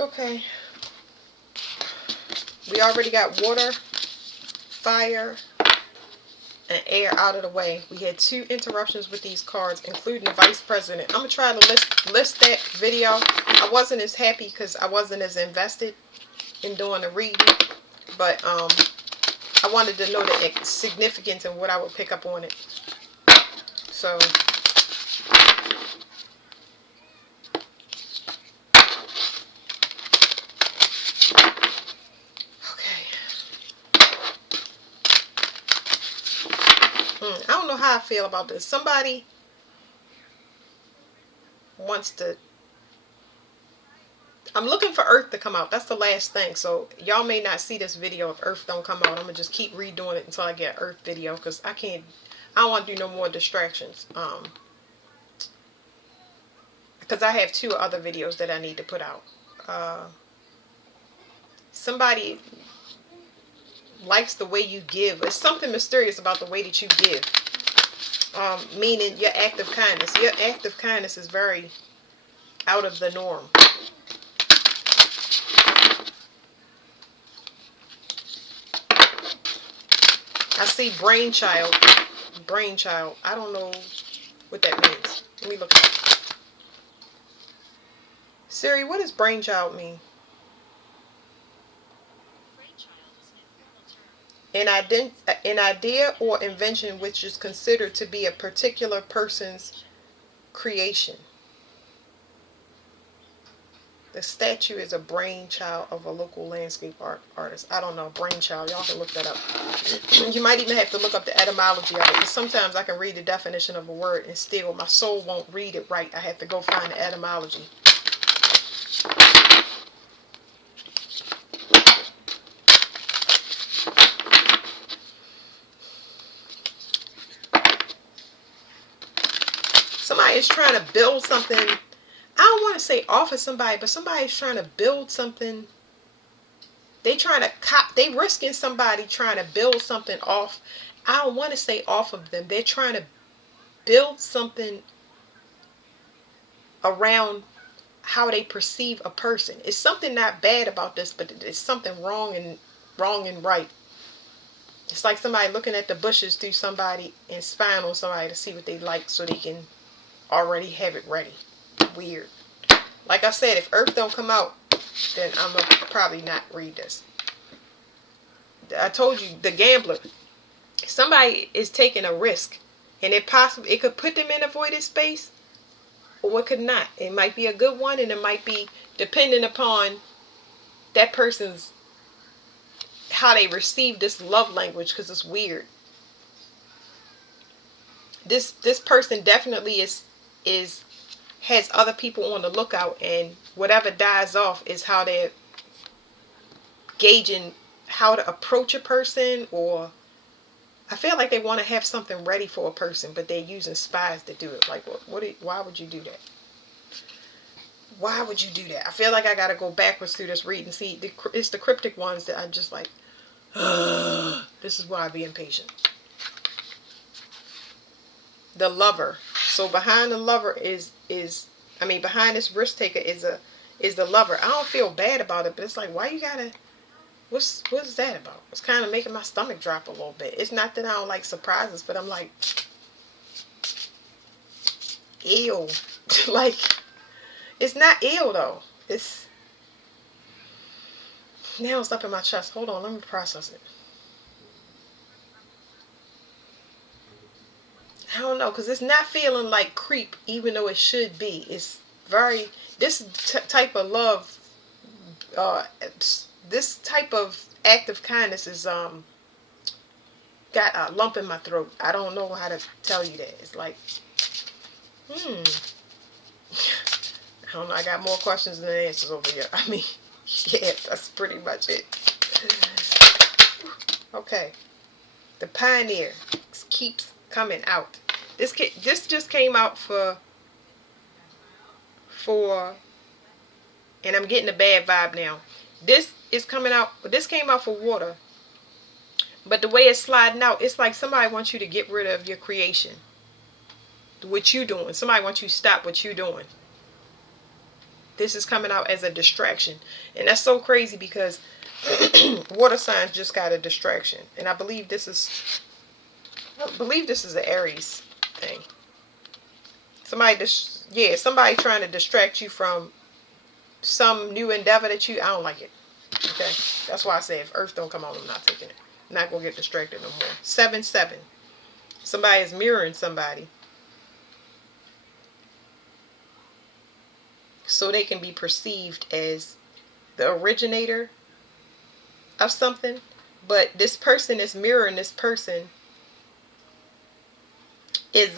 Okay. We already got water, fire, and air out of the way. We had 2 interruptions with these cards, including the vice president. I'm going to try to list that video. I wasn't as happy because I wasn't as invested in doing the reading. But I wanted to know the significance and what I would pick up on it. So, okay. I don't know how I feel about this. Somebody wants to... I'm looking for Earth to come out. That's the last thing. So, y'all may not see this video if Earth don't come out. I'm going to just keep redoing it until I get Earth video. Because I don't want to do no more distractions. Because I have 2 other videos that I need to put out. Somebody likes the way you give. There's something mysterious about the way that you give. Meaning your act of kindness. Your act of kindness is very out of the norm. I see brainchild. Brainchild. I don't know what that means. Let me look it up. Siri, what does brainchild mean? An idea or invention which is considered to be a particular person's creation. The statue is a brainchild of a local landscape artist. I don't know. Brainchild. Y'all can look that up. You might even have to look up the etymology of it. Because sometimes I can read the definition of a word and still my soul won't read it right. I have to go find the etymology. Somebody is trying to build something. I don't want to say off of somebody, but somebody's trying to build something. They risking somebody trying to build something off. I don't want to say off of them. They're trying to build something around how they perceive a person. It's something not bad about this, but it's something wrong and right. It's like somebody looking at the bushes through somebody and spying on somebody to see what they like so they can already have it ready. Weird. Like I said, if Earth don't come out, then I'm going to probably not read this. I told you, the gambler. Somebody is taking a risk. And it could put them in a voided space, or it could not. It might be a good one, and it might be depending upon that person's, how they receive this love language, because it's weird. This person definitely has other people on the lookout, and whatever dies off is how they're gauging how to approach a person, or I feel like they want to have something ready for a person, but they're using spies to do it. Like, why would you do that? Why would you do that? I feel like I gotta go backwards through this read and see. It's the cryptic ones that I'm just like, this is why I be impatient. The lover. So behind the lover behind this risk taker is the lover. I don't feel bad about it, but it's like, why you gotta? What's that about? It's kind of making my stomach drop a little bit. It's not that I don't like surprises, but I'm like, ew. Like, it's not ill though. It's now it's up in my chest. Hold on, let me process it. I don't know, because it's not feeling like creep, even though it should be. It's very, this type of love, this type of act of kindness is got a lump in my throat. I don't know how to tell you that. It's like, I don't know. I got more questions than answers over here. I mean, yeah, that's pretty much it. Okay. The Pioneer keeps coming out. This just came out for, and I'm getting a bad vibe now. This is coming out. This came out for water. But the way it's sliding out, it's like somebody wants you to get rid of your creation. What you doing. Somebody wants you to stop what you doing. This is coming out as a distraction. And that's so crazy because water signs just got a distraction. And I believe this is the Aries thing. Somebody trying to distract you from some new endeavor that I don't like it. Okay? That's why I say if Earth don't come on, I'm not taking it. I'm not going to get distracted no more. 7-7. Somebody is mirroring somebody, so they can be perceived as the originator of something. But this person is mirroring this person is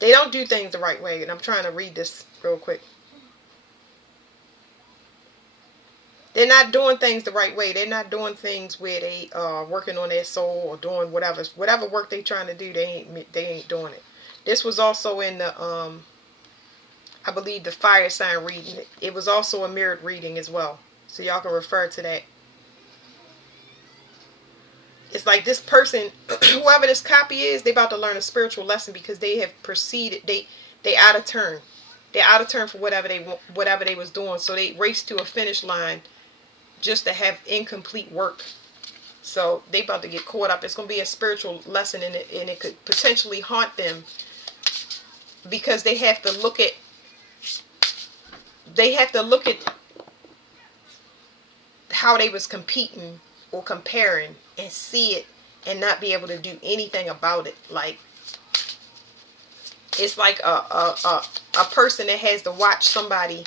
they don't do things the right way. And I'm trying to read this real quick. They're not doing things the right way. They're not doing things where they are working on their soul or doing whatever work they're trying to do. They ain't doing it. This was also in the I believe the fire sign reading. It was also a mirrored reading as well, so y'all can refer to that. It's like this person, whoever this copy is, they about to learn a spiritual lesson because they have proceeded. They out of turn. They're out of turn for whatever they was doing. So they raced to a finish line just to have incomplete work. So they about to get caught up. It's gonna be a spiritual lesson, and it could potentially haunt them because they have to look at how they was competing or comparing and see it and not be able to do anything about it. Like it's like a person that has to watch somebody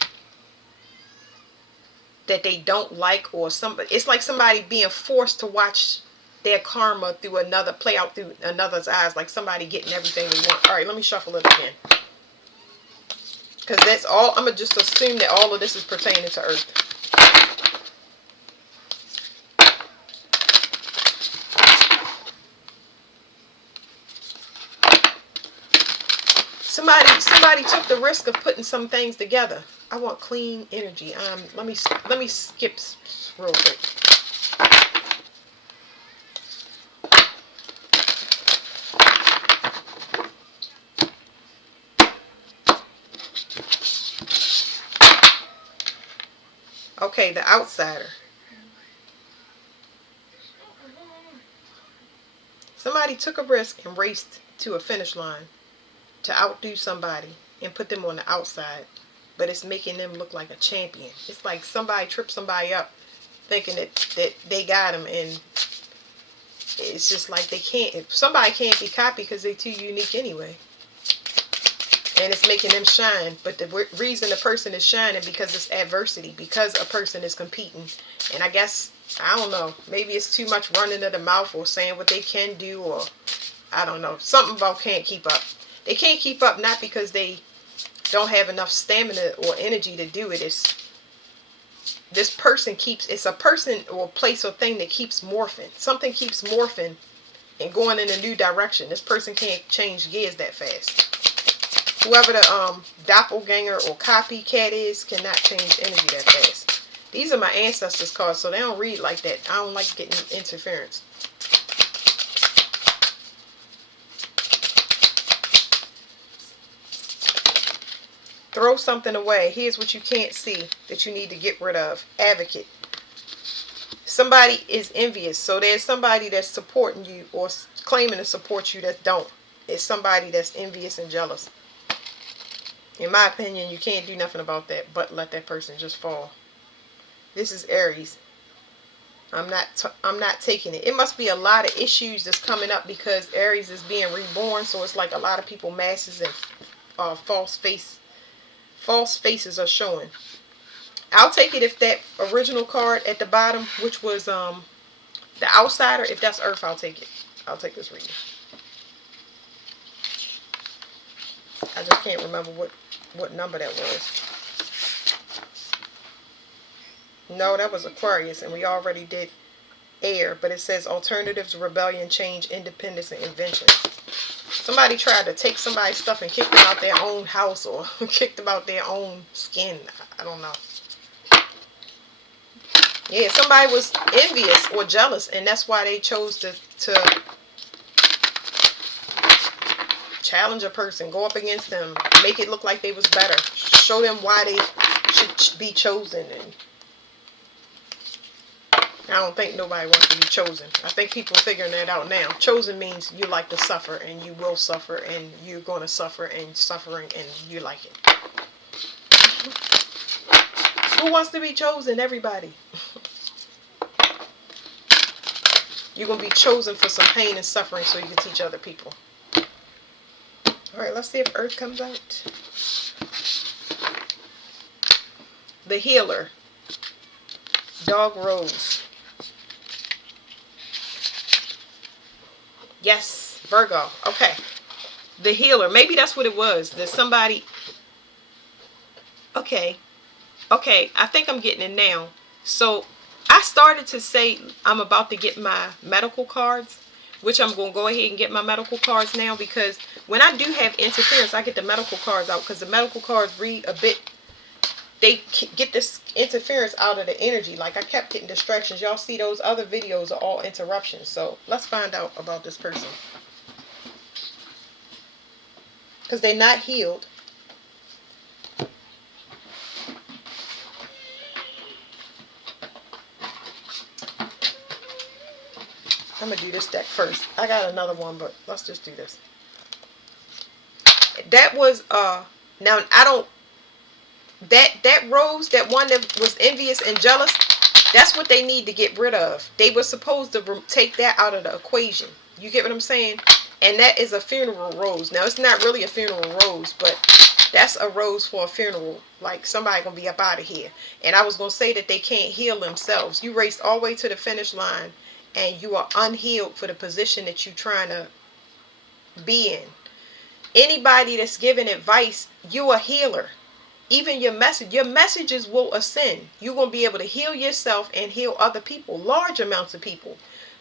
that they don't like, or somebody. It's like somebody being forced to watch their karma play out through another's eyes, like somebody getting everything they want. All right, let me shuffle it again, because that's all. I'm gonna just assume that all of this is pertaining to Earth. Somebody took the risk of putting some things together. I want clean energy. Let me skip real quick. Okay, the outsider. Somebody took a risk and raced to a finish line to outdo somebody and put them on the outside, but it's making them look like a champion. It's like somebody tripped somebody up thinking that they got them, and it's just like they can't. Somebody can't be copied because they're too unique anyway, and it's making them shine. But the reason the person is shining because it's adversity, because a person is competing. And I guess, I don't know, maybe it's too much running of the mouth or saying what they can do, or I don't know, something about can't keep up. They can't keep up, not because they don't have enough stamina or energy to do it. It's a person or place or thing that keeps morphing. Something keeps morphing and going in a new direction. This person can't change gears that fast. Whoever the doppelganger or copycat is cannot change energy that fast. These are my ancestors cards, so they don't read like that. I don't like getting interference. Throw something away. Here's what you can't see that you need to get rid of. Advocate. Somebody is envious. So there's somebody that's supporting you or claiming to support you that don't. It's somebody that's envious and jealous. In my opinion, you can't do nothing about that but let that person just fall. This is Aries. I'm not taking it. It must be a lot of issues that's coming up because Aries is being reborn. So it's like a lot of people, masses, and false faces are showing. I'll take it if that original card at the bottom, which was the outsider, if that's Earth, I'll take it. I'll take this reading. I just can't remember what number that was. No, that was Aquarius, and we already did air, but it says alternatives, rebellion, change, independence, and invention. Somebody tried to take somebody's stuff and kick them out their own house, or kicked them out their own skin. I don't know. Yeah, somebody was envious or jealous, and that's why they chose to challenge a person, go up against them, make it look like they was better, show them why they should be chosen. And I don't think nobody wants to be chosen. I think people are figuring that out now. Chosen means you like to suffer, and you will suffer, and you're going to suffer, and suffering, and you like it. Who wants to be chosen? Everybody. You're going to be chosen for some pain and suffering so you can teach other people. Alright, let's see if Earth comes out. The healer. Dog Rose. Yes, Virgo. Okay. The healer. Maybe that's what it was. That somebody... Okay. Okay, I think I'm getting it now. So, I started to say I'm about to get my medical cards, which I'm going to go ahead and get my medical cards now, because when I do have interference, I get the medical cards out, because the medical cards read a bit, they get this interference out of the energy. Like, I kept getting distractions. Y'all see those other videos are all interruptions. So, let's find out about this person. Because they're not healed. I'm going to do this deck first. I got another one, but let's just do this. That was, now I don't, that rose, that one that was envious and jealous, that's what they need to get rid of. They were supposed to take that out of the equation. You get what I'm saying? And that is a funeral rose. Now, it's not really a funeral rose, but that's a rose for a funeral. Like, somebody going to be up out of here. And I was going to say that they can't heal themselves. You raced all the way to the finish line, and you are unhealed for the position that you're trying to be in. Anybody that's giving advice, you a healer. Even your messages will ascend. You're going to be able to heal yourself and heal other people, large amounts of people.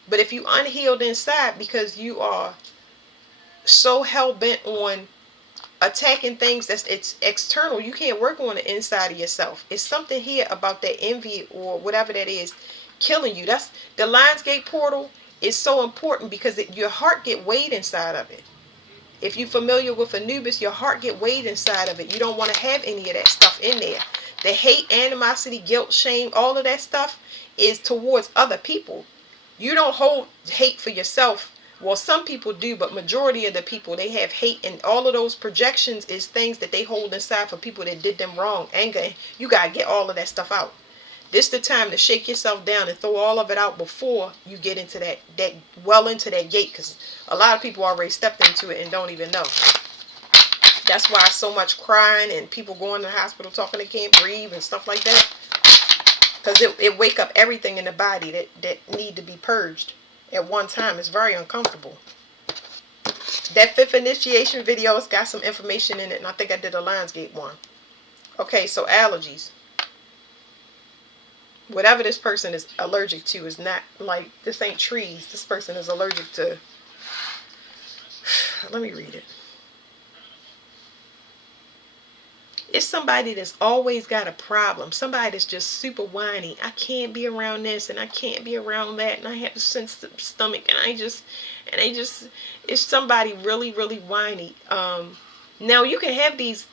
But if you unhealed inside because you are so hell-bent on attacking things it's external, you can't work on the inside of yourself. It's something here about that envy or whatever that is killing you. That's the Lionsgate portal is so important because your heart get weighed inside of it. If you're familiar with Anubis, your heart get weighed inside of it. You don't want to have any of that stuff in there. The hate, animosity, guilt, shame, all of that stuff is towards other people. You don't hold hate for yourself. Well, some people do, but majority of the people, they have hate, and all of those projections is things that they hold inside for people that did them wrong. Anger, you got to get all of that stuff out. This is the time to shake yourself down and throw all of it out before you get into that into that gate, because a lot of people already stepped into it and don't even know. That's why so much crying and people going to the hospital talking they can't breathe and stuff like that, because it wake up everything in the body that need to be purged at one time. It's very uncomfortable. That 5th initiation video has got some information in it, and I think I did a Lionsgate one. Okay, so allergies. Whatever this person is allergic to is not, like, this ain't trees. This person is allergic to, let me read it. It's somebody that's always got a problem. Somebody that's just super whiny. I can't be around this and I can't be around that, and I have a sensitive stomach, and it's somebody really, really whiny. Now you can have these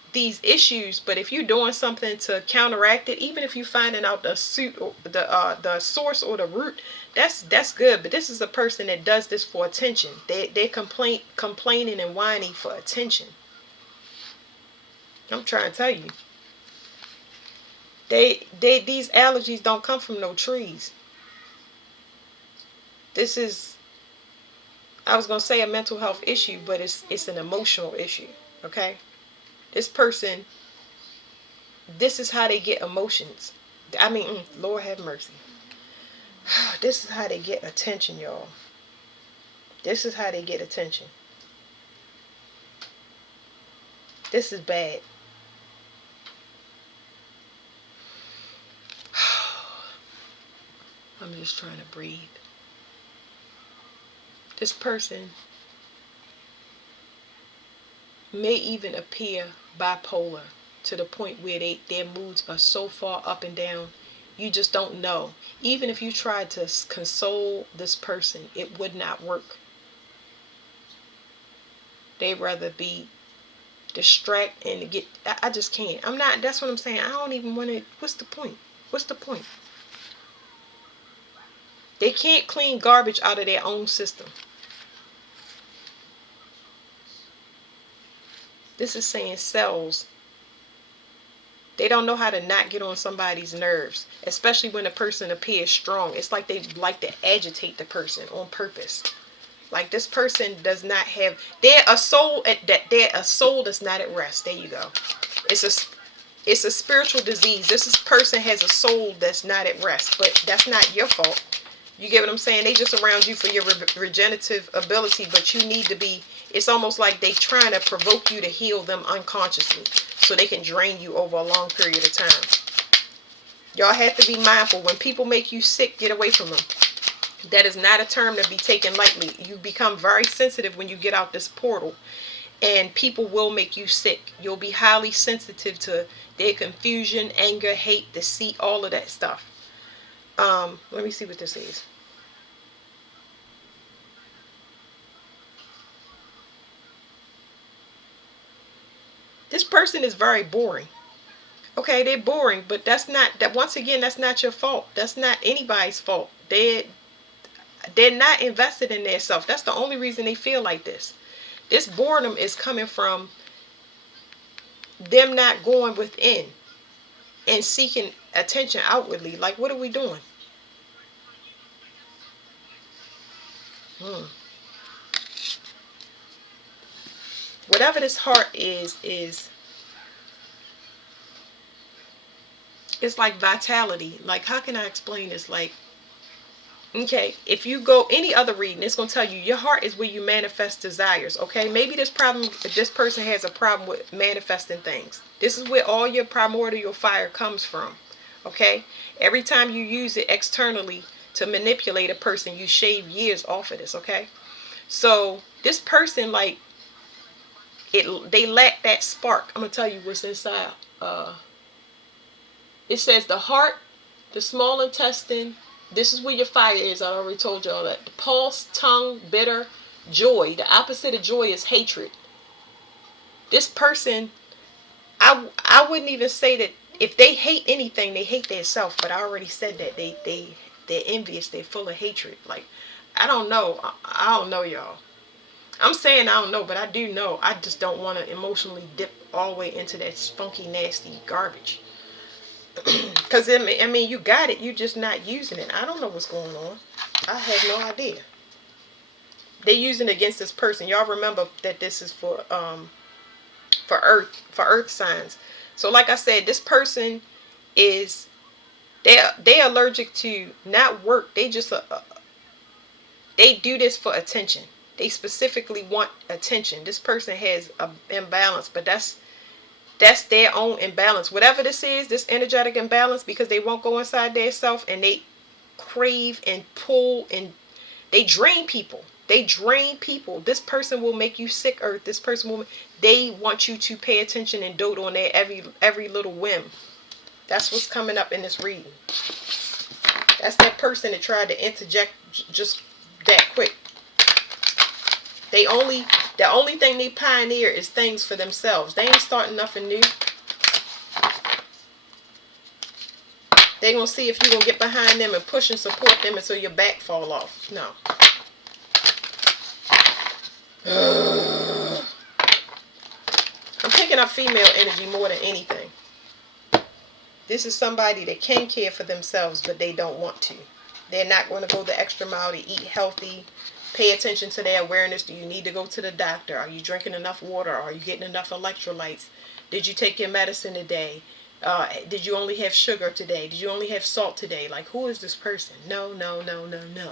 issues, but if you're doing something to counteract it, even if you're finding out the source or the root, that's good. But this is a person that does this for attention. They're complaining and whining for attention. I'm trying to tell you. These allergies don't come from no trees. This is, I was gonna say a mental health issue, but it's an emotional issue. Okay? This person, this is how they get emotions. I mean, Lord have mercy. This is how they get attention, y'all. This is how they get attention. This is bad. I'm just trying to breathe. This person may even appear bipolar to the point where their moods are so far up and down, you just don't know. Even if you tried to console this person, it would not work. They'd rather be distracted and get. I just can't. I'm not. That's what I'm saying. I don't even want to. What's the point? What's the point? They can't clean garbage out of their own system. This is saying cells. They don't know how to not get on somebody's nerves, especially when a person appears strong. It's like they like to agitate the person on purpose. Like this person does not have. They're a soul that's not at rest. There you go. It's a it's a spiritual disease. Person has a soul that's not at rest, but that's not your fault. You get what I'm saying? They just around you for your regenerative ability, but you need to be. It's almost like they trying to provoke you to heal them unconsciously, so they can drain you over a long period of time. Y'all have to be mindful. When people make you sick, get away from them. That is not a term to be taken lightly. You become very sensitive when you get out this portal, and people will make you sick. You'll be highly sensitive to their confusion, anger, hate, deceit, all of that stuff. Let me see what this is. This person is very boring. Okay, they're boring, but that's not that. Once again, that's not your fault. That's not anybody's fault. They're not invested in themselves. That's the only reason they feel like this. This boredom is coming from them not going within and seeking attention outwardly. Like, what are we doing? Whatever this heart is it's like vitality. Like, how can I explain this? Like, okay, if you go any other reading, it's going to tell you your heart is where you manifest desires. Okay, maybe this person has a problem with manifesting things. This is where all your primordial fire comes from. Okay, every time you use it externally to manipulate a person, you shave years off of this. Okay, so this person, like, they lack that spark. I'm gonna tell you what's inside. It says the heart, the small intestine. This is where your fire is. I already told you all that. The pulse, tongue, bitter, joy. The opposite of joy is hatred. This person, I wouldn't even say that if they hate anything, they hate themselves. But I already said that they're envious. They're full of hatred. Like, I don't know. I don't know, y'all. I'm saying I don't know, but I do know. I just don't want to emotionally dip all the way into that funky, nasty garbage. Because, I mean, you got it. You're just not using it. I don't know what's going on. I have no idea. They're using it against this person. Y'all remember that this is for earth signs. So like I said, this person is, they're allergic to not work. They just they do this for attention. They specifically want attention. This person has an imbalance, but that's their own imbalance. Whatever this is, this energetic imbalance, because they won't go inside their self, and they crave and pull, and they drain people. They drain people. This person will make you sick, Earth. This person will. They want you to pay attention and dote on their every little whim. That's what's coming up in this reading. That's that person that tried to interject just that quick. The only thing they pioneer is things for themselves. They ain't starting nothing new. They gonna see if you gonna get behind them and push and support them until your back fall off. No. I'm picking up female energy more than anything. This is somebody that can care for themselves, but they don't want to. They're not going to go the extra mile to eat healthy. Pay attention to their awareness. Do you need to go to the doctor? Are you drinking enough water? Are you getting enough electrolytes? Did you take your medicine today? Did you only have sugar today? Did you only have salt today? Like, who is this person? No, no, no, no, no.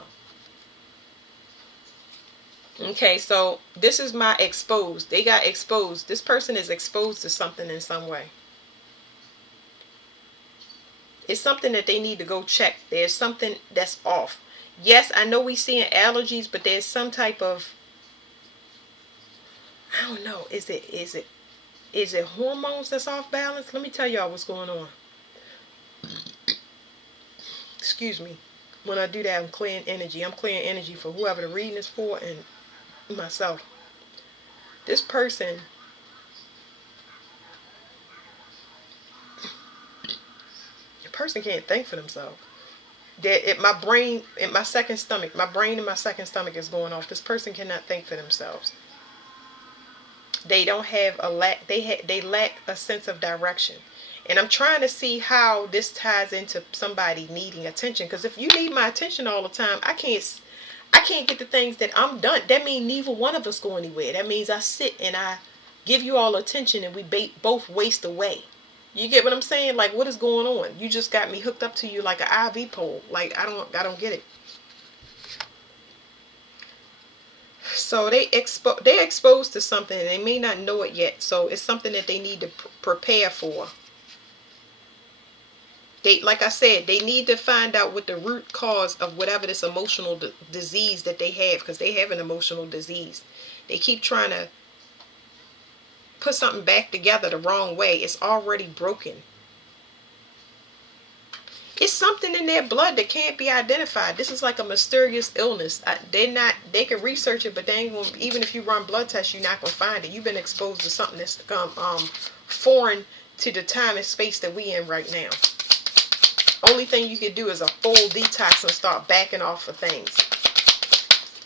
Okay, so this is my exposed. They got exposed. This person is exposed to something in some way. It's something that they need to go check. There's something that's off. Yes, I know we seeing allergies, but there's some type of, I don't know. Is it hormones that's off balance? Let me tell y'all what's going on. Excuse me. When I do that, I'm clearing energy. I'm clearing energy for whoever the reading is for and myself. This person, the person can't think for themselves. My brain in my second stomach, my brain in my second stomach is going off. This person cannot think for themselves. They don't have a lack. They lack a sense of direction. And I'm trying to see how this ties into somebody needing attention. Because if you need my attention all the time, I can't get the things that I'm done. That means neither one of us go anywhere. That means I sit and I give you all attention and we both waste away. You get what I'm saying? Like, what is going on? You just got me hooked up to you like an IV pole. Like, I don't get it. So they're exposed to something and they may not know it yet. So it's something that they need to prepare for. They, like I said, they need to find out what the root cause of whatever this emotional disease that they have, because they have an emotional disease. They keep trying to put something back together the wrong way. It's already broken. It's something in their blood that can't be identified. This is like a mysterious illness. They can research it, but they ain't gonna, even if you run blood tests, you're not gonna find it. You've been exposed to something that's become foreign to the time and space that we in right now. Only thing you can do is a full detox and start backing off of things.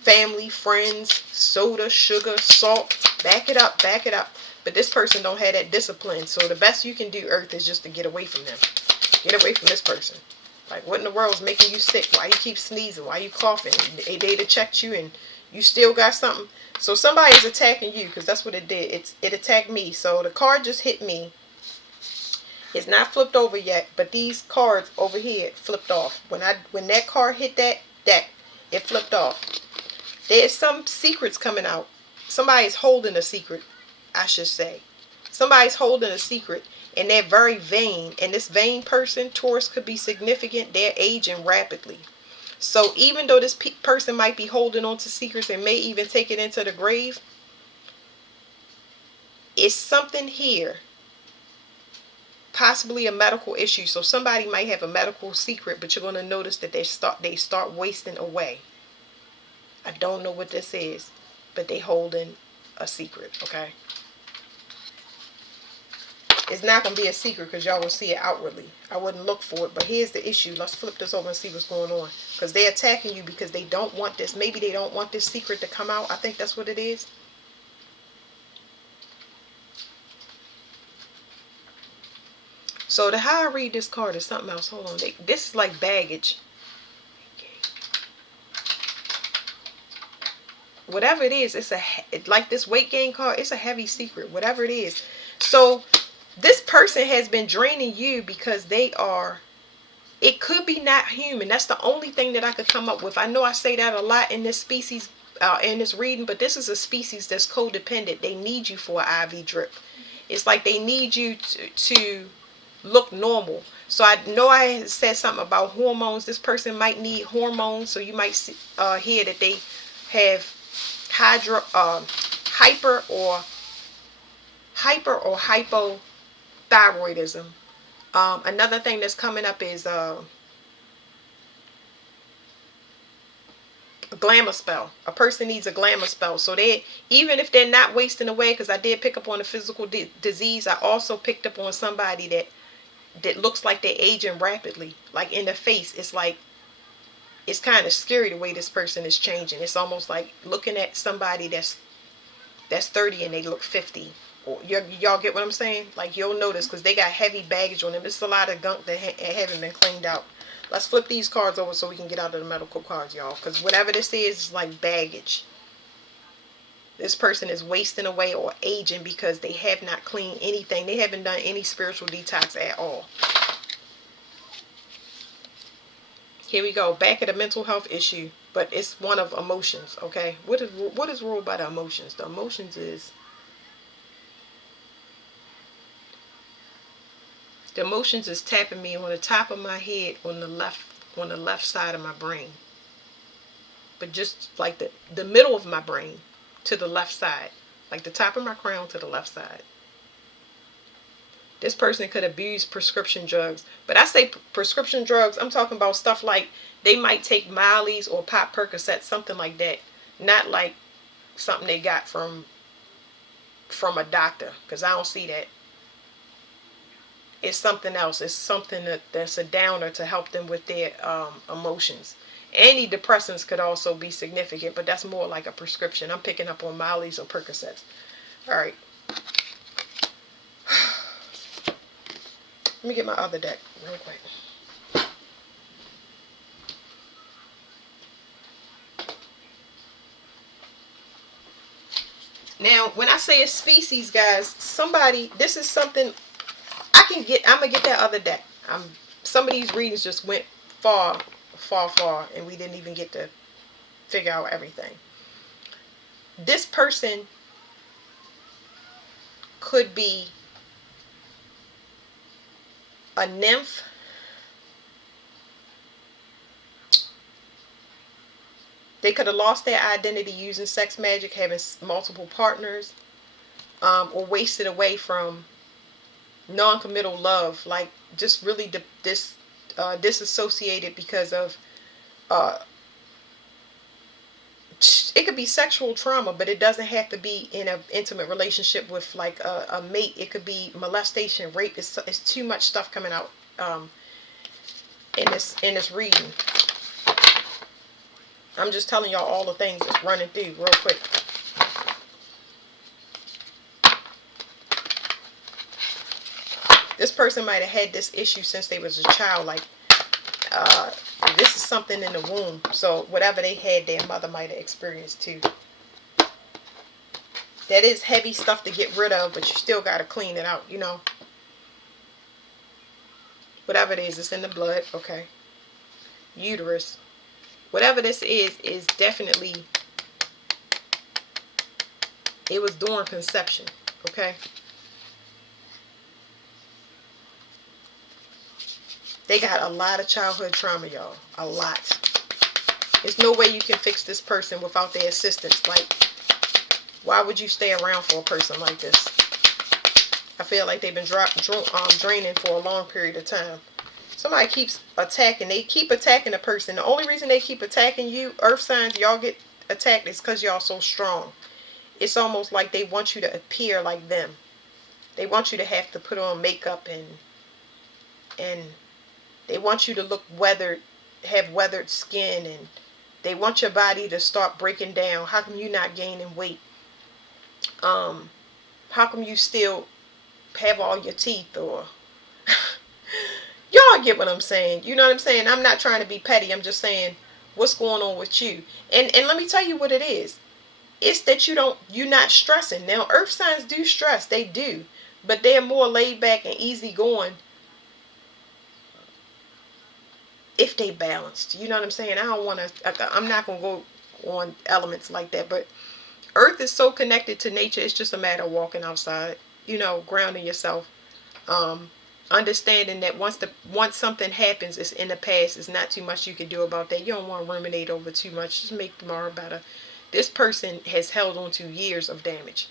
Family, friends, soda, sugar, salt. Back it up, back it up. But this person don't have that discipline. So the best you can do, Earth, is just to get away from them. Get away from this person. Like, what in the world is making you sick? Why you keep sneezing? Why you coughing? They data checked you and you still got something. So somebody is attacking you, because that's what it did. It attacked me. So the card just hit me. It's not flipped over yet, but these cards over here flipped off. When that card hit that deck, it flipped off. There's some secrets coming out. Somebody's holding a secret, I should say. Somebody's holding a secret, and they're very vain. And this vain person, Taurus, could be significant. They're aging rapidly. So even though this person might be holding on to secrets and may even take it into the grave, it's something here. Possibly a medical issue. So somebody might have a medical secret, but you're going to notice that they start wasting away. I don't know what this is, but they holding a secret, okay? It's not going to be a secret because y'all will see it outwardly. I wouldn't look for it, but here's the issue. Let's flip this over and see what's going on. Because they're attacking you because they don't want this. Maybe they don't want this secret to come out. I think that's what it is. So the how I read this card is something else. Hold on. This is like baggage. Whatever it is, it's like this weight gain card. It's a heavy secret. Whatever it is. So this person has been draining you because it could be not human. That's the only thing that I could come up with. I know I say that a lot in this species, in this reading, but this is a species that's codependent. They need you for an IV drip. It's like they need you to look normal. So I know I said something about hormones. This person might need hormones. So you might hear that they have hyper or hypothyroidism. Another thing that's coming up is a glamour spell. A person needs a glamour spell. So even if they're not wasting away, because I did pick up on a physical disease, I also picked up on somebody that looks like they're aging rapidly. Like in the face, it's like, it's kind of scary the way this person is changing. It's almost like looking at somebody that's 30 and they look 50. Or y'all get what I'm saying? Like, you'll notice because they got heavy baggage on them. There's a lot of gunk that haven't been cleaned out. Let's flip these cards over so we can get out of the medical cards, y'all. Because whatever this is like baggage. This person is wasting away or aging because they have not cleaned anything. They haven't done any spiritual detox at all. Here we go. Back at a mental health issue. But it's one of emotions, okay? What is ruled by the emotions? The emotions is... The emotions is tapping me on the top of my head on the left side of my brain. But just like the middle of my brain to the left side. Like the top of my crown to the left side. This person could abuse prescription drugs. But I say prescription drugs, I'm talking about stuff like they might take Miley's or pop Percocet, something like that. Not like something they got from from a doctor, because I don't see that. It's something else. It's something that's a downer to help them with their emotions. Antidepressants could also be significant, but that's more like a prescription. I'm picking up on Molly's or Percocets. All right. Let me get my other deck real quick. Now, when I say a species, guys, this is something I'm gonna get that other deck. Some of these readings just went far, far, far, and we didn't even get to figure out everything. This person could be a nymph. They could have lost their identity using sex magic, having multiple partners, or wasted away from non-committal love, like just really disassociated because of it could be sexual trauma, but it doesn't have to be in an intimate relationship with like a mate. It could be molestation, rape. It's too much stuff coming out in this reading. I'm just telling y'all all the things that's running through real quick. This person might have had this issue since they was a child. Like, this is something in the womb. So whatever they had, their mother might have experienced too. That is heavy stuff to get rid of, but you still got to clean it out, you know. Whatever it is, it's in the blood, okay. Uterus. Whatever this is definitely, it was during conception, okay. They got a lot of childhood trauma, y'all. A lot. There's no way you can fix this person without their assistance. Like, why would you stay around for a person like this? I feel like they've been draining for a long period of time. Somebody keeps attacking. They keep attacking a person. The only reason they keep attacking you, earth signs, y'all get attacked is because y'all so strong. It's almost like they want you to appear like them. They want you to have to put on makeup and they want you to look weathered, have weathered skin, and they want your body to start breaking down. How come you not gaining weight? How come you still have all your teeth? Or y'all get what I'm saying? You know what I'm saying? I'm not trying to be petty. I'm just saying what's going on with you. And let me tell you what it is. It's that you're not stressing. Now, earth signs do stress. They do. But they're more laid back and easygoing if they balanced. You know what I'm saying? I'm not going to go on elements like that. But earth is so connected to nature. It's just a matter of walking outside. You know, grounding yourself. Understanding that once something happens, it's in the past. There's not too much you can do about that. You don't want to ruminate over too much. Just make tomorrow better. This person has held on to years of damage,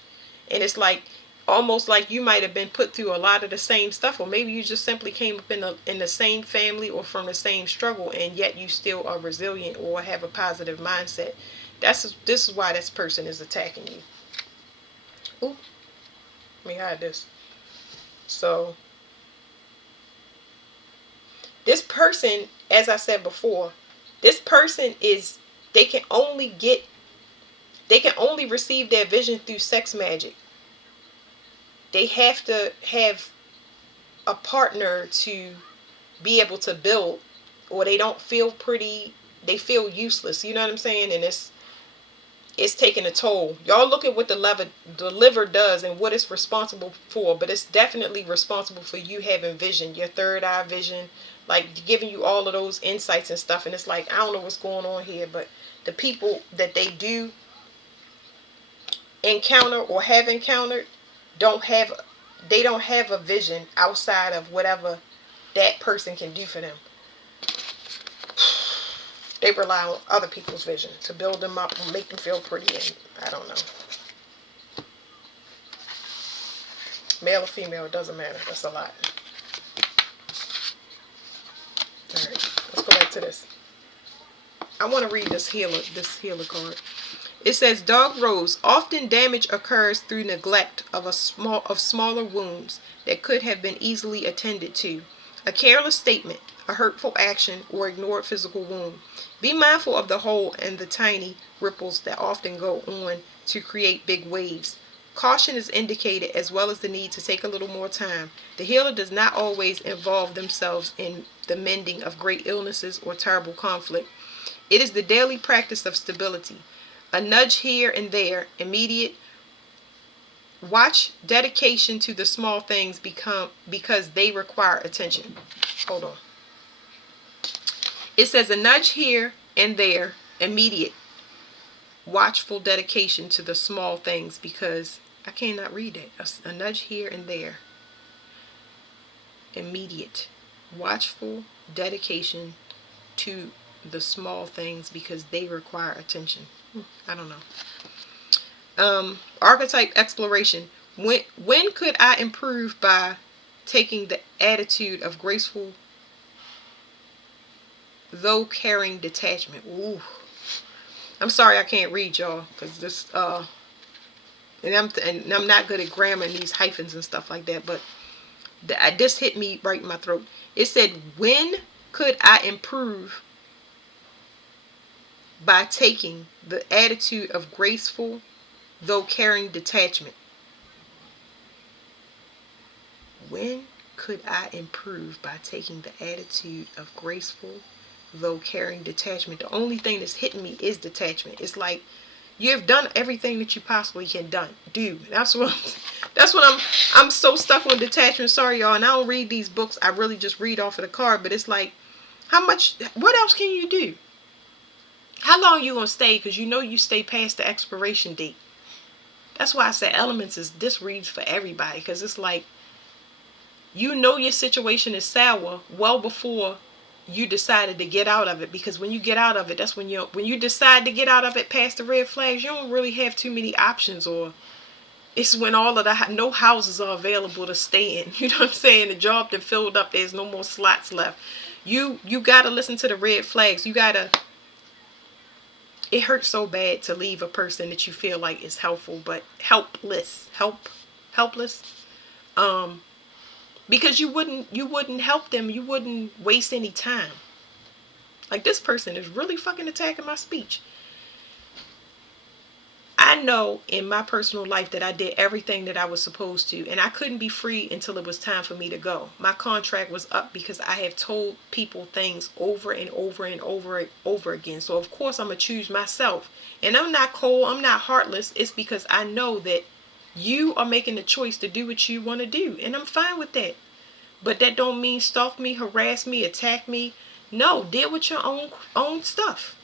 and it's like almost like you might have been put through a lot of the same stuff, or maybe you just simply came up in the same family or from the same struggle, and yet you still are resilient or have a positive mindset. This is why this person is attacking you. Ooh, let me hide this. So this person, as I said before, this person they can only receive their vision through sex magic. They have to have a partner to be able to build, or they don't feel pretty. They feel useless. You know what I'm saying? And it's taking a toll. Y'all look at what the liver does and what it's responsible for, but it's definitely responsible for you having vision, your third eye vision, like giving you all of those insights and stuff. And it's like, I don't know what's going on here, but the people that they do encounter or have encountered don't have a vision outside of whatever that person can do for them. They rely on other people's vision to build them up and make them feel pretty, and I don't know. Male or female, it doesn't matter. That's a lot. Alright, let's go back to this. I want to read this healer card. It says dog rose. Often damage occurs through neglect of smaller wounds that could have been easily attended to. A careless statement, a hurtful action, or ignored physical wound. Be mindful of the whole and the tiny ripples that often go on to create big waves. Caution is indicated as well as the need to take a little more time. The healer does not always involve themselves in the mending of great illnesses or terrible conflict. It is the daily practice of stability. A nudge here and there, immediate watch, dedication to the small things because they require attention. Hold on. It says a nudge here and there, immediate watchful dedication to the small things because I cannot read that. A nudge here and there, immediate watchful dedication to the small things because they require attention. I don't know. Archetype exploration. When could I improve by taking the attitude of graceful though caring detachment? Ooh. I'm sorry I can't read, y'all, because this and I'm not good at grammar and these hyphens and stuff like that, but this hit me right in my throat. It said, when could I improve by taking the attitude of graceful though caring detachment? When could I improve by taking the attitude of graceful though caring detachment? The only thing that's hitting me is detachment. It's like you have done everything that you possibly can do. That's what I'm so stuck on detachment. Sorry, y'all. And I don't read these books. I really just read off of the card. But it's like, what else can you do? How long you gonna stay? Because you stay past the expiration date. That's why I say elements this reads for everybody. Because it's like, your situation is sour well before you decided to get out of it. Because when you get out of it, that's when you decide to get out of it past the red flags, you don't really have too many options, or it's when all of no houses are available to stay in. You know what I'm saying? The job that filled up, there's no more slots left. You gotta listen to the red flags. It hurts so bad to leave a person that you feel like is helpful, but helpless. Because you wouldn't help them. You wouldn't waste any time. Like, this person is really fucking attacking my speech. I know in my personal life that I did everything that I was supposed to, and I couldn't be free until it was time for me to go. My contract was up because I have told people things over and over and over again. So of course I'm gonna choose myself. And I'm not cold, I'm not heartless. It's because I know that you are making the choice to do what you want to do, and I'm fine with that. But that don't mean stalk me, harass me, attack me. No, deal with your own stuff.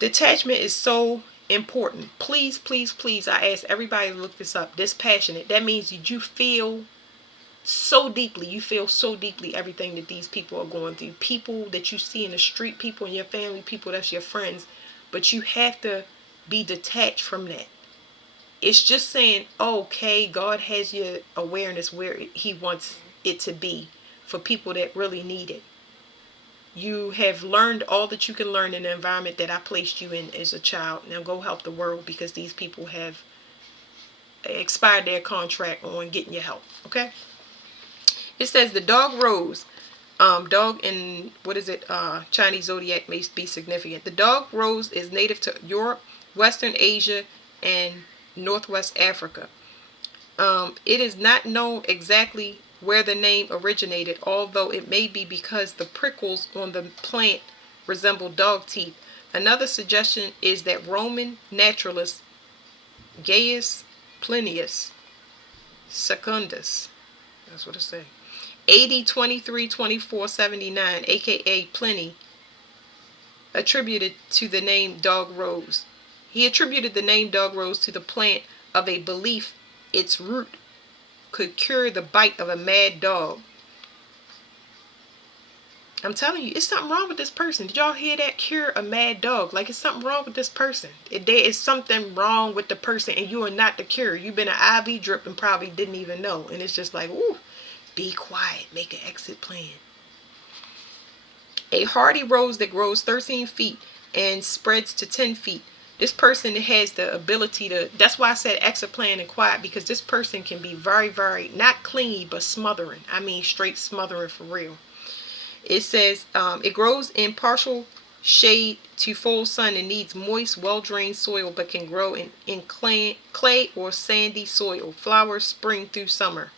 Detachment is so important. Please, please, please, I ask everybody to look this up. Dispassionate. That means you feel so deeply. You feel so deeply everything that these people are going through. People that you see in the street, people in your family, people that's your friends. But you have to be detached from that. It's just saying, okay, God has your awareness where He wants it to be for people that really need it. You have learned all that you can learn in the environment that I placed you in as a child. Now go help the world, because these people have expired their contract on getting your help. Okay? It says the dog rose. Dog in, what is it? Chinese zodiac may be significant. The dog rose is native to Europe, Western Asia, and Northwest Africa. It is not known exactly where the name originated, although it may be because the prickles on the plant resemble dog teeth. Another suggestion is that Roman naturalist Gaius Plinius Secundus, that's what it says, AD 23-24-79, aka Pliny, attributed to the name dog rose. He attributed the name dog rose to the plant of a belief its root could cure the bite of a mad dog. I'm telling you, it's something wrong with this person. Did y'all hear that? Cure a mad dog. Like, it's something wrong with this person. There is something wrong with the person, and you are not the cure. You've been an IV drip and probably didn't even know. And it's just like, ooh, be quiet. Make an exit plan. A hardy rose that grows 13 feet and spreads to 10 feet. This person has the ability to, that's why I said extra plan and quiet, because this person can be very, very, not clingy, but smothering. I mean, straight smothering for real. It says it grows in partial shade to full sun and needs moist, well-drained soil, but can grow in clay or sandy soil. Flowers spring through summer.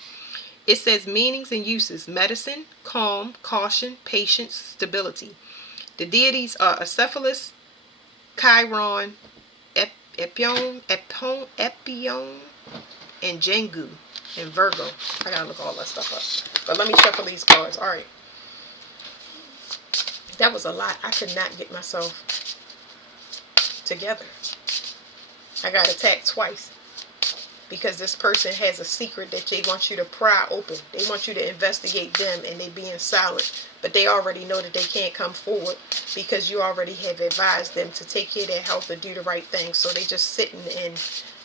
It says meanings and uses: medicine, calm, caution, patience, stability. The deities are Acephalus, Chiron, Epion, and Jengu, and Virgo. I gotta look all that stuff up. But let me shuffle these cards. All right. That was a lot. I could not get myself together. I got attacked twice because this person has a secret that they want you to pry open. They want you to investigate them, and they being silent. But they already know that they can't come forward because you already have advised them to take care of their health or do the right thing. So they just sitting and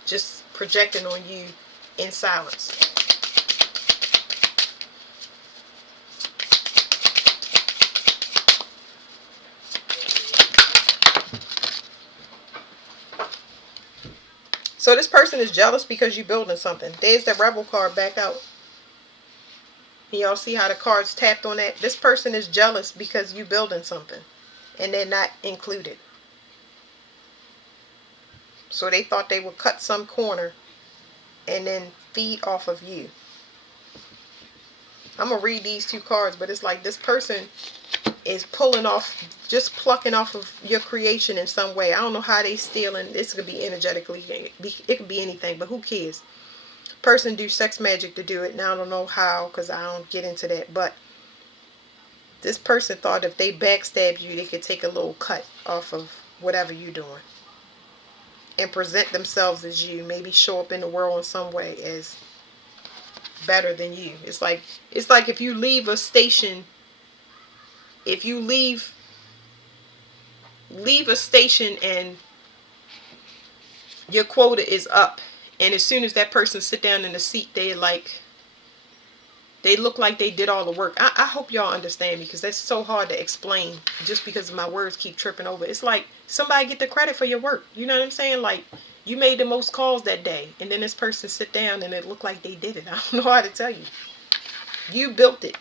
just projecting on you in silence. So this person is jealous because you're building something. There's the Rebel card back out. Y'all see how the cards tapped on that? This person is jealous because you're building something, and they're not included. So they thought they would cut some corner and then feed off of you. I'm going to read these two cards, but it's like this person is pulling off, just plucking off of your creation in some way. I don't know how they stealing. This could be energetically. It could be anything, but who cares? Person do sex magic to do it. Now I don't know how, because I don't get into that. But this person thought if they backstabbed you, they could take a little cut off of whatever you're doing and present themselves as you. Maybe show up in the world in some way as better than you. It's like if you leave a station. If you leave a station and your quota is up, and as soon as that person sit down in the seat, they look like they did all the work. I hope y'all understand me, because that's so hard to explain just because my words keep tripping over. It's like somebody get the credit for your work. You know what I'm saying? Like, you made the most calls that day, and then this person sit down and it looked like they did it. I don't know how to tell you. You built it.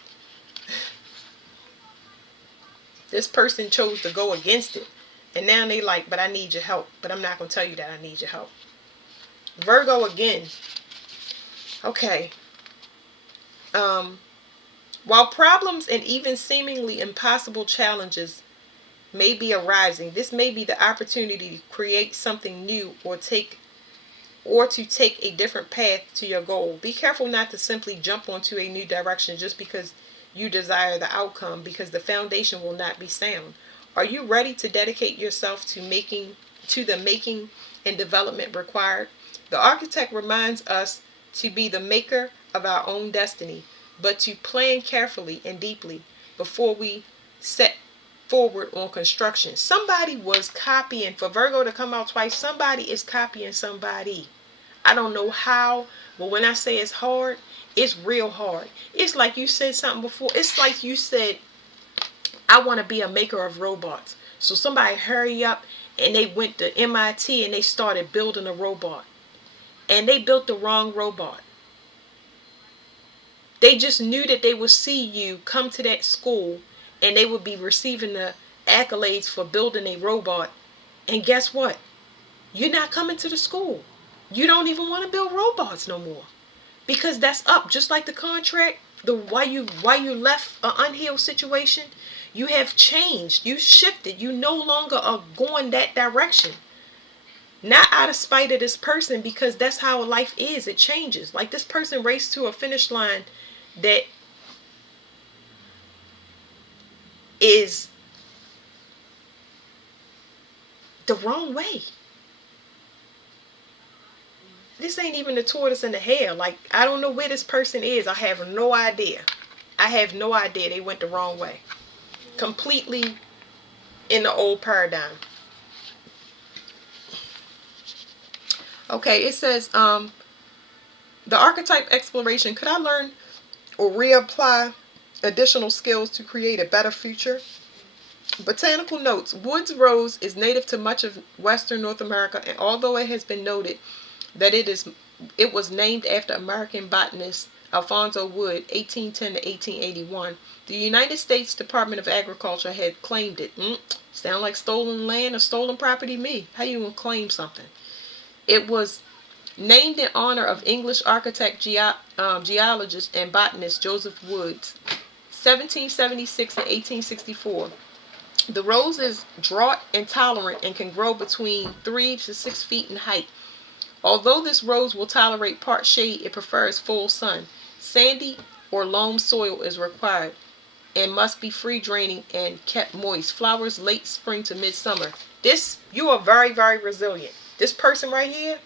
This person chose to go against it. And now they like, but I need your help. But I'm not going to tell you that I need your help. Virgo again. Okay. While problems and even seemingly impossible challenges may be arising, this may be the opportunity to create something new or to take a different path to your goal. Be careful not to simply jump onto a new direction just because you desire the outcome, because the foundation will not be sound. Are you ready to dedicate yourself to the making and development required? The architect reminds us to be the maker of our own destiny, but to plan carefully and deeply before we set forward on construction. Somebody was copying. For Virgo to come out twice, somebody is copying somebody. I don't know how, but when I say it's hard, it's real hard. It's like you said something before. It's like you said, I want to be a maker of robots. So somebody hurry up and they went to MIT and they started building a robot. And they built the wrong robot. They just knew that they would see you come to that school and they would be receiving the accolades for building a robot. And guess what? You're not coming to the school. You don't even want to build robots no more, because that's up. Just like the contract, why you left an unhealed situation, you have changed. You shifted. You no longer are going that direction. Not out of spite of this person, because that's how life is. It changes. Like this person raced to a finish line that is the wrong way. This ain't even the tortoise and the hare. Like, I don't know where this person is. I have no idea. I have no idea. They went the wrong way. Completely in the old paradigm. Okay, it says, the archetype exploration. Could I learn or reapply additional skills to create a better future? Botanical notes. Woods rose is native to much of western North America, and although it has been noted that it was named after American botanist Alphonso Wood, 1810 to 1881, the United States Department of Agriculture had claimed it. Sound like stolen land or stolen property to me. How you gonna claim something? It was named in honor of English architect, geologist, and botanist Joseph Woods, 1776 and 1864. The rose is drought intolerant and can grow between 3 to 6 feet in height. Although this rose will tolerate part shade, it prefers full sun. Sandy or loam soil is required and must be free draining and kept moist. Flowers late spring to midsummer. You are very, very resilient. This person right here,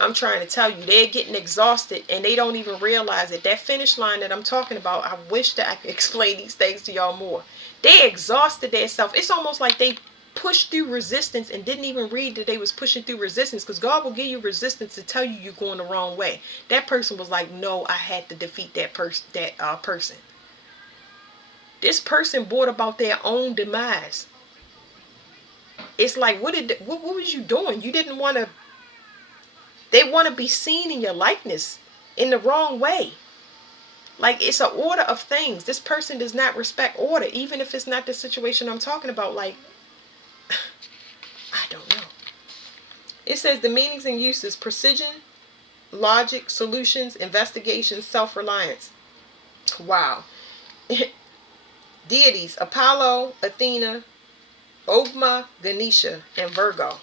I'm trying to tell you, they're getting exhausted and they don't even realize it. That finish line that I'm talking about, I wish that I could explain these things to y'all more. They exhausted themselves. It's almost like they pushed through resistance and didn't even read that they was pushing through resistance, because God will give you resistance to tell you you're going the wrong way. That person was like, no, I had to defeat that person. This person brought about their own demise. It's like, what was you doing? You didn't want to. They want to be seen in your likeness in the wrong way. Like, it's an order of things. This person does not respect order, even if it's not the situation I'm talking about. Like, I don't know. It says the meanings and uses: precision, logic, solutions, investigation, self-reliance. Wow. Deities: Apollo, Athena, Ogma, Ganesha, and Virgo.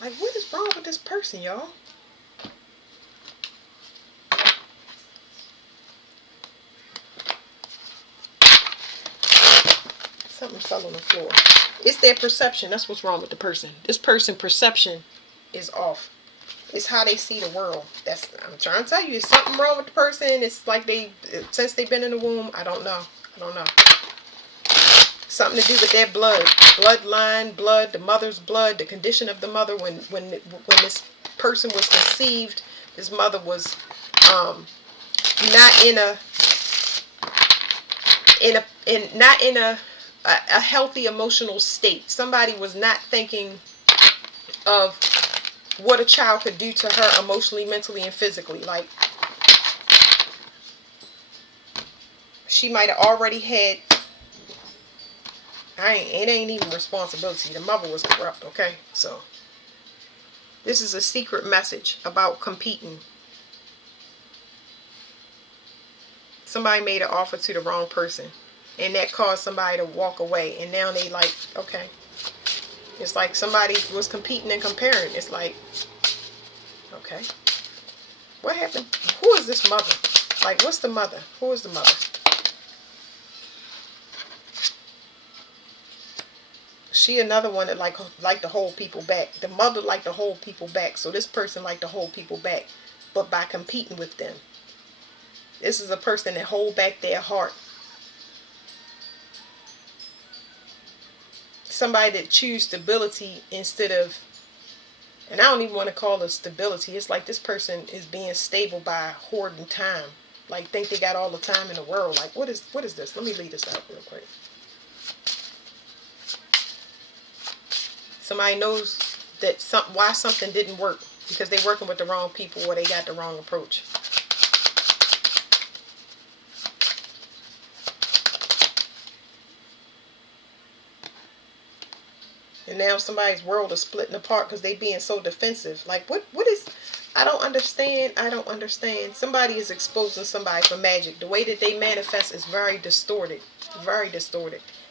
Like, what is wrong with this person, y'all? Something fell on the floor. It's their perception. That's what's wrong with the person. This person's perception is off. It's how they see the world. I'm trying to tell you, it's something wrong with the person. It's like since they've been in the womb, I don't know. Something to do with their bloodline, the mother's blood, the condition of the mother when this person was conceived. This mother was not in a healthy emotional state. Somebody was not thinking of what a child could do to her emotionally, mentally, and physically. Like, she might have already had. It ain't even responsibility. The mother was corrupt. Okay, so this is a secret message about competing. Somebody made an offer to the wrong person, and that caused somebody to walk away. And now they like, okay. It's like somebody was competing and comparing. It's like, okay, what happened? Who is this mother? Like, what's the mother? Who is the mother? She another one that like to hold people back. The mother like to hold people back. So this person like to hold people back, but by competing with them. This is a person that hold back their heart. Somebody that choose stability instead of, and I don't even want to call it stability. It's like this person is being stable by hoarding time. Like, think they got all the time in the world. Like, what is this? Let me leave this out real quick. Somebody knows that why something didn't work, because they're working with the wrong people or they got the wrong approach. And now somebody's world is splitting apart because they being so defensive. Like, what is, I don't understand. Somebody is exposing somebody for magic. The way that they manifest is very distorted,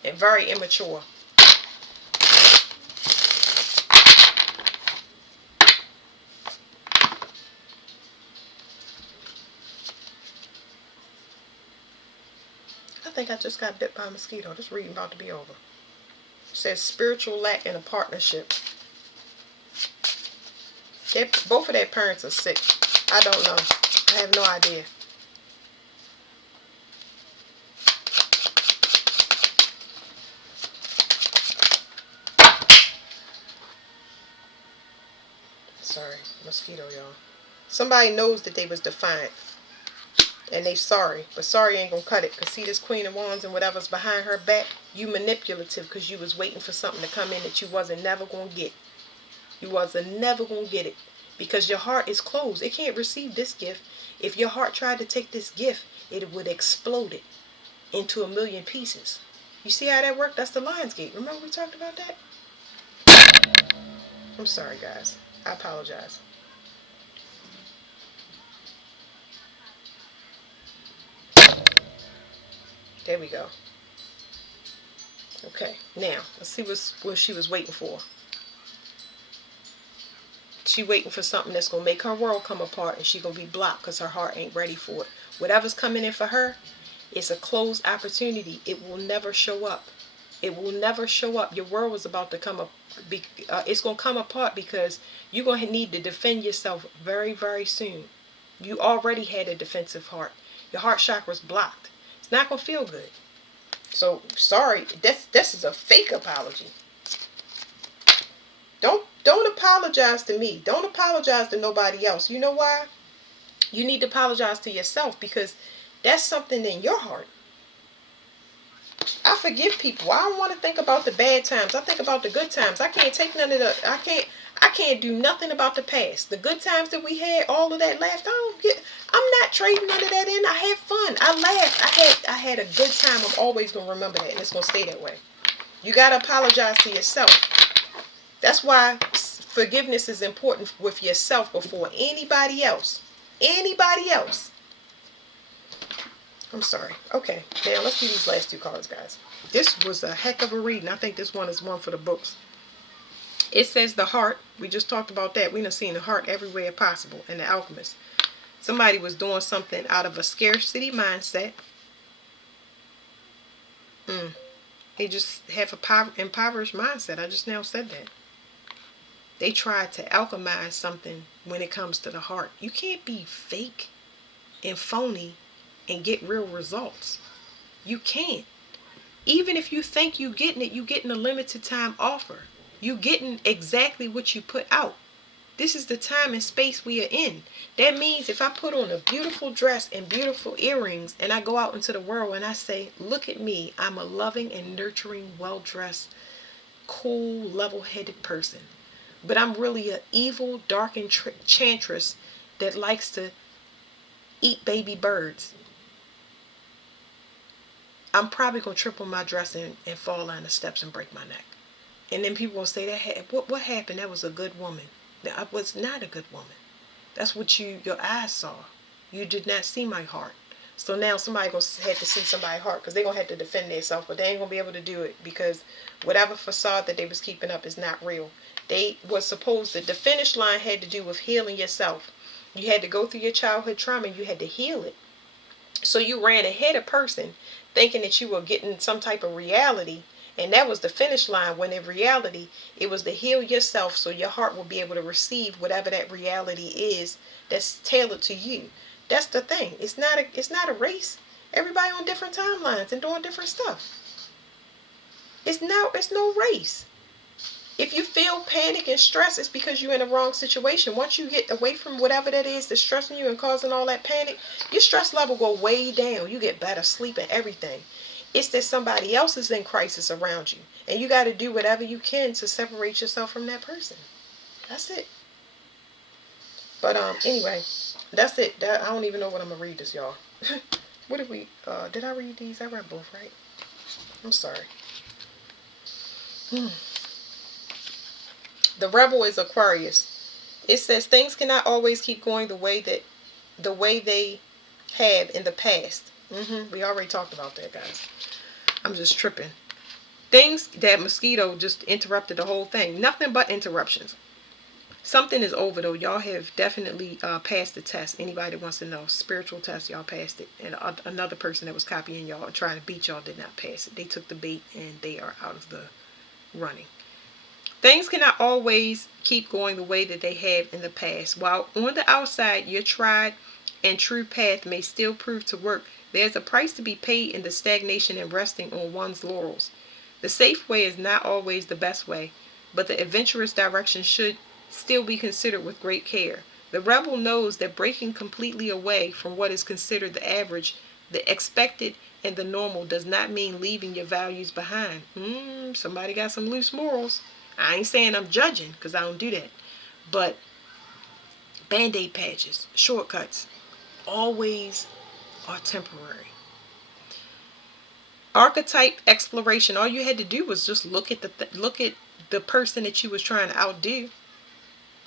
and very immature. I think I just got bit by a mosquito. This reading about to be over. It says spiritual lack in a partnership. Both of their parents are sick. I don't know. I have no idea. Sorry, mosquito, y'all. Somebody knows that they was defiant. and they sorry, but sorry ain't gonna cut it. Cause see this Queen of Wands and whatever's behind her back, you manipulative because you was waiting for something to come in that you wasn't never gonna get. You wasn't never gonna get it because your heart is closed. It can't receive this gift. If your heart tried to take this gift, it would explode it into a million pieces. You see how that worked? That's the Lion's Gate. Remember we talked about that? I'm sorry, guys. I apologize. There we go. Okay, now let's see what she was waiting for. She waiting for something that's gonna make her world come apart, and she gonna be blocked because her heart ain't ready for it. Whatever's coming in for her, it's a closed opportunity. It will never show up. It will never show up. Your world is about to come up. It's gonna come apart because you're gonna need to defend yourself very, very soon. You already had a defensive heart. Your heart chakra's blocked. It's not gonna feel good. So sorry. This is a fake apology. Don't apologize to me. Don't apologize to nobody else. You know why? You need to apologize to yourself because that's something in your heart. I forgive people. I don't want to think about the bad times. I think about the good times. I can't take none of the I can't do nothing about the past. The good times that we had, all of that laughter, I'm not trading none of that in. I had fun. I laughed. I had a good time. I'm always gonna remember that and it's gonna stay that way. You gotta apologize to yourself. That's why forgiveness is important with yourself before anybody else. Anybody else. I'm sorry. Okay, now let's do these last two cards, guys. This was a heck of a reading. I think this one is one for the books. It says the heart. We just talked about that. We done seen the heart everywhere possible in The Alchemist. Somebody was doing something out of a scarcity mindset. They just have a impoverished mindset. I just now said that. They try to alchemize something when it comes to the heart. You can't be fake and phony and get real results. You can't. Even if you think you're getting it, you're getting a limited time offer. You're getting exactly what you put out. This is the time and space we are in. That means if I put on a beautiful dress and beautiful earrings and I go out into the world and I say, look at me, I'm a loving and nurturing, well-dressed, cool, level-headed person. But I'm really an evil, dark enchantress that likes to eat baby birds. I'm probably going to trip on my dress and fall down the steps and break my neck. And then people will say, what happened? That was a good woman. I was not a good woman. That's what your eyes saw. You did not see my heart. So now somebody going to have to see somebody's heart because they're going to have to defend themselves, but they ain't going to be able to do it because whatever facade that they was keeping up is not real. They was supposed to, the finish line had to do with healing yourself. You had to go through your childhood trauma. You had to heal it. So you ran ahead of person thinking that you were getting some type of reality. And that was the finish line when in reality, it was to heal yourself so your heart will be able to receive whatever that reality is that's tailored to you. That's the thing. It's not a race. Everybody on different timelines and doing different stuff. It's no race. If you feel panic and stress, it's because you're in the wrong situation. Once you get away from whatever that is that's stressing you and causing all that panic, your stress level go way down. You get better sleep and everything. It's that somebody else is in crisis around you. And you got to do whatever you can to separate yourself from that person. That's it. But anyway, that's it. I don't even know what I'm going to read this, y'all. What did we, did I read these? I read both, right? I'm sorry. The Rebel is Aquarius. It says things cannot always keep going the way they have in the past. We already talked about that, guys. I'm just tripping. That mosquito just interrupted the whole thing. Nothing but interruptions. Something is over though. Y'all have definitely passed the test. Anybody that wants to know, spiritual test, y'all passed it. And another person that was copying y'all and trying to beat y'all did not pass it. They took the bait and they are out of the running. Things cannot always keep going the way that they have in the past. While on the outside, your tried and true path may still prove to work, there's a price to be paid in the stagnation and resting on one's laurels. The safe way is not always the best way, but the adventurous direction should still be considered with great care. The rebel knows that breaking completely away from what is considered the average, the expected, and the normal does not mean leaving your values behind. Somebody got some loose morals. I ain't saying I'm judging, because I don't do that. But band-aid patches, shortcuts, always are temporary. Archetype exploration. All you had to do was just look at the person that you was trying to outdo.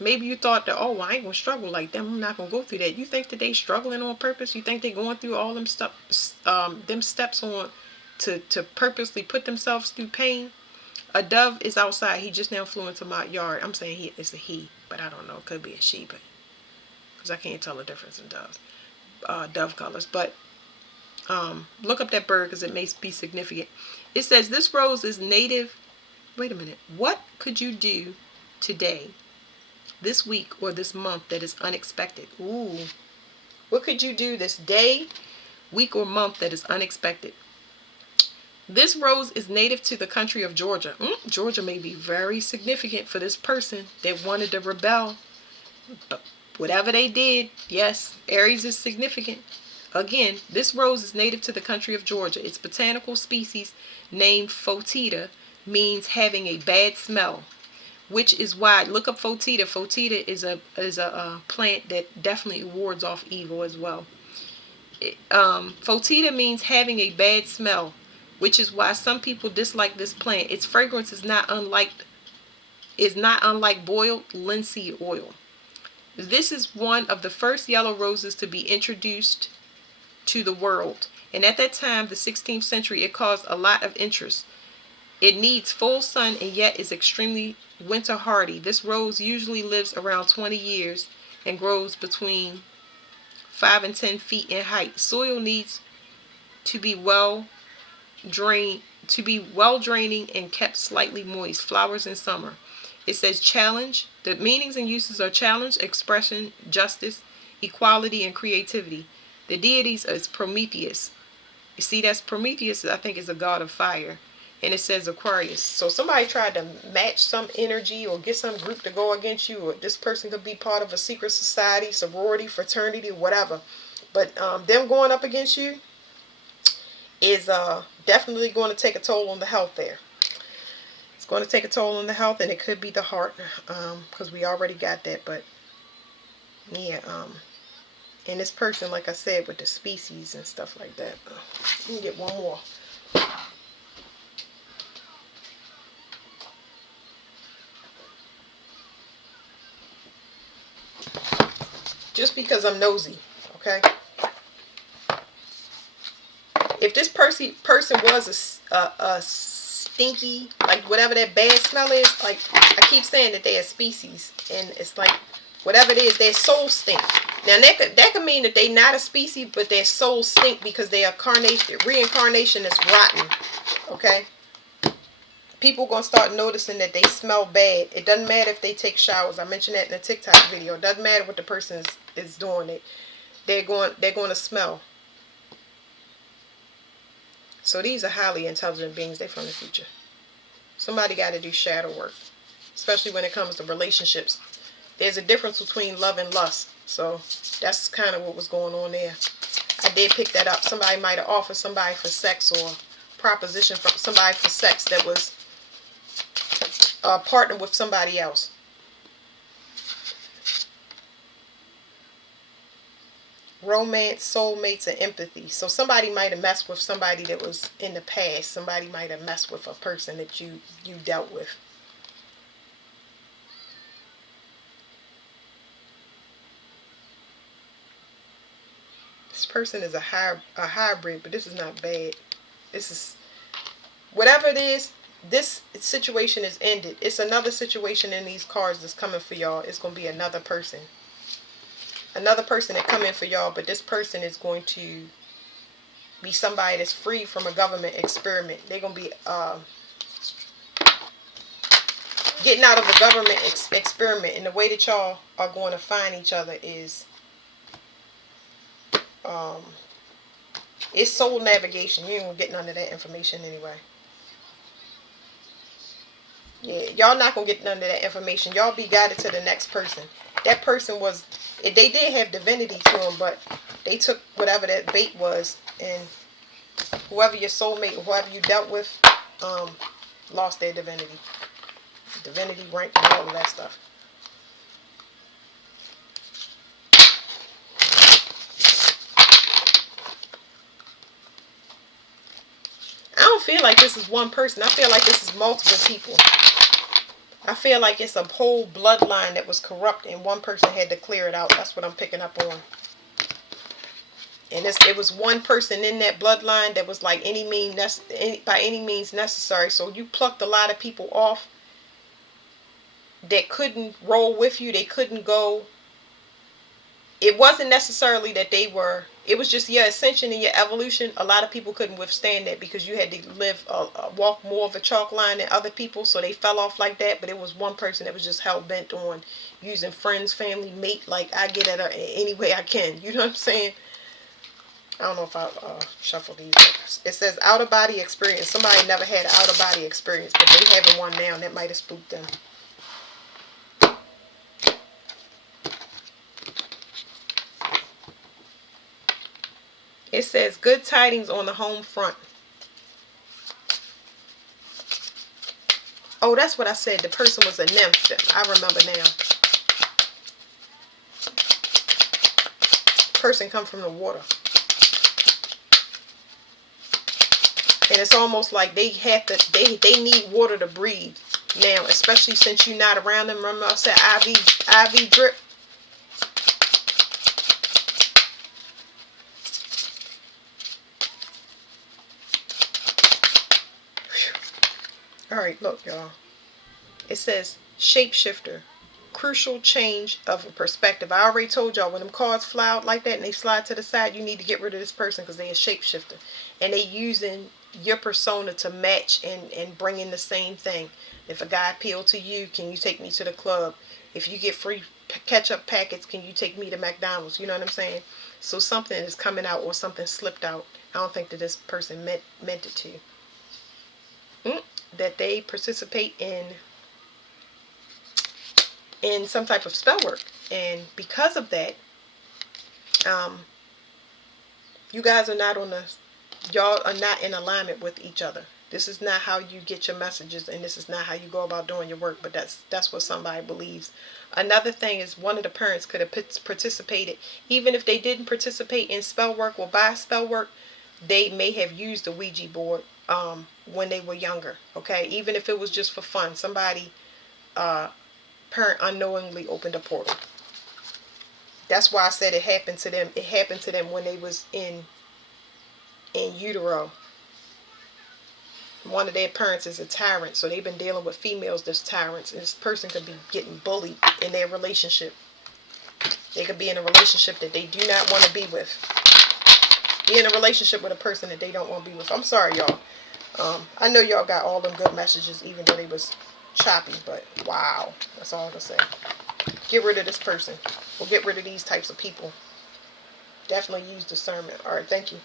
Maybe you thought that, oh, well, I ain't gonna struggle like them. I'm not gonna go through that. You think that they struggling on purpose? You think they going through all them steps on to purposely put themselves through pain? A dove is outside. He just now flew into my yard. I'm saying it's a he, but I don't know. It could be a she, but because I can't tell the difference in doves, dove colors. But look up that bird because it may be significant. It says this rose is native. Wait a minute. What could you do today, this week, or this month that is unexpected? Ooh. What could you do this day, week, or month that is unexpected? This rose is native to the country of Georgia. Georgia may be very significant for this person that wanted to rebel. But whatever they did, yes, Aries is significant. Again, this rose is native to the country of Georgia. Its botanical species, named Fotida, means having a bad smell, which is why, look up Fotida. Fotida is a plant that definitely wards off evil as well. Fotida means having a bad smell, which is why some people dislike this plant. Its fragrance is not unlike boiled linseed oil. This is one of the first yellow roses to be introduced to the world, and at that time, the 16th century, it caused a lot of interest. It needs full sun and yet is extremely winter hardy. This rose usually lives around 20 years and grows between 5 and 10 feet in height. Soil needs to be well draining and kept slightly moist. Flowers in summer. It says challenge. The meanings and uses are challenge, expression, justice, equality, and creativity. The deities is Prometheus. You see, that's Prometheus, I think, is a god of fire. And it says Aquarius. So somebody tried to match some energy or get some group to go against you, or this person could be part of a secret society, sorority, fraternity, whatever. But them going up against you is definitely going to take a toll on the health there. It's going to take a toll on the health, and it could be the heart, because we already got that. But yeah, and this person, like I said, with the species and stuff like that. Let me get one more. Just because I'm nosy, okay? If this person was a stinky, like whatever that bad smell is, like I keep saying that they're a species, and it's like whatever it is, their soul stink. Now that could mean that they're not a species, but their soul stink because they are reincarnation is rotten. Okay? People gonna start noticing that they smell bad. It doesn't matter if they take showers. I mentioned that in a TikTok video. It doesn't matter what the person is doing. They're going to smell. So these are highly intelligent beings. They're from the future. Somebody got to do shadow work, especially when it comes to relationships. There's a difference between love and lust. So that's kind of what was going on there. I did pick that up. Somebody might have offered somebody for sex, or proposition from somebody for sex that was partnered with somebody else. Romance, soulmates, and empathy. So somebody might have messed with somebody that was in the past. Somebody might have messed with a person that you dealt with. This person is a hybrid, but this is not bad. This is, whatever it is, this situation is ended. It's another situation in these cards that's coming for y'all. It's going to be another person. Another person that come in for y'all, but this person is going to be somebody that's free from a government experiment. They're going to be getting out of a government experiment. And the way that y'all are going to find each other is it's soul navigation. You ain't going to get none of that information anyway. Yeah, y'all not going to get none of that information. Y'all be guided to the next person. that person was, they did have divinity to them, but they took whatever that bait was, and whoever your soulmate or whoever you dealt with, lost their divinity, rank, and all of that stuff. I don't feel like this is one person. I feel like this is multiple people. I feel like it's a whole bloodline that was corrupt and one person had to clear it out. That's what I'm picking up on. And it was one person in that bloodline that was like by any means necessary. So you plucked a lot of people off that couldn't roll with you. They couldn't go. It wasn't necessarily that they were, it was just your ascension and your evolution. A lot of people couldn't withstand that because you had to walk more of a chalk line than other people, so they fell off like that. But it was one person that was just hell-bent on using friends, family, mate, like I get at her any way I can. You know what I'm saying? I don't know if I'll shuffle these. It says out-of-body experience. Somebody never had an out-of-body experience, but they having one now, and that might have spooked them. It says good tidings on the home front. Oh, that's what I said. The person was a nymph. I remember now. Person come from the water. And it's almost like they have to, they need water to breathe now, especially since you're not around them. Remember I said IV drip? Alright, look, y'all. It says shapeshifter. Crucial change of a perspective. I already told y'all when them cards fly out like that and they slide to the side, you need to get rid of this person because they're a shapeshifter. And they using your persona to match and bring in the same thing. If a guy appealed to you, can you take me to the club? If you get free ketchup packets, can you take me to McDonald's? You know what I'm saying? So something is coming out or something slipped out. I don't think that this person meant it to. That they participate in some type of spell work, and because of that, you guys are not y'all are not in alignment with each other. This is not how you get your messages, and this is not how you go about doing your work, but that's what somebody believes. Another thing is one of the parents could have participated, even if they didn't participate in spell work or buy spell work, they may have used the Ouija board when they were younger. Okay, even if it was just for fun, somebody parent unknowingly opened a portal. That's why I said it happened to them. It happened to them when they was in utero. One of their parents is a tyrant, so they've been dealing with females that's tyrants. And this person could be getting bullied in their relationship. They could be in a relationship that they do not want to be with. Be in a relationship with a person that they don't want to be with. I'm sorry, y'all. I know y'all got all them good messages, even though they was choppy, but wow. That's all I'm going to say. Get rid of this person. Or get rid of these types of people. Definitely use discernment. Alright, thank you.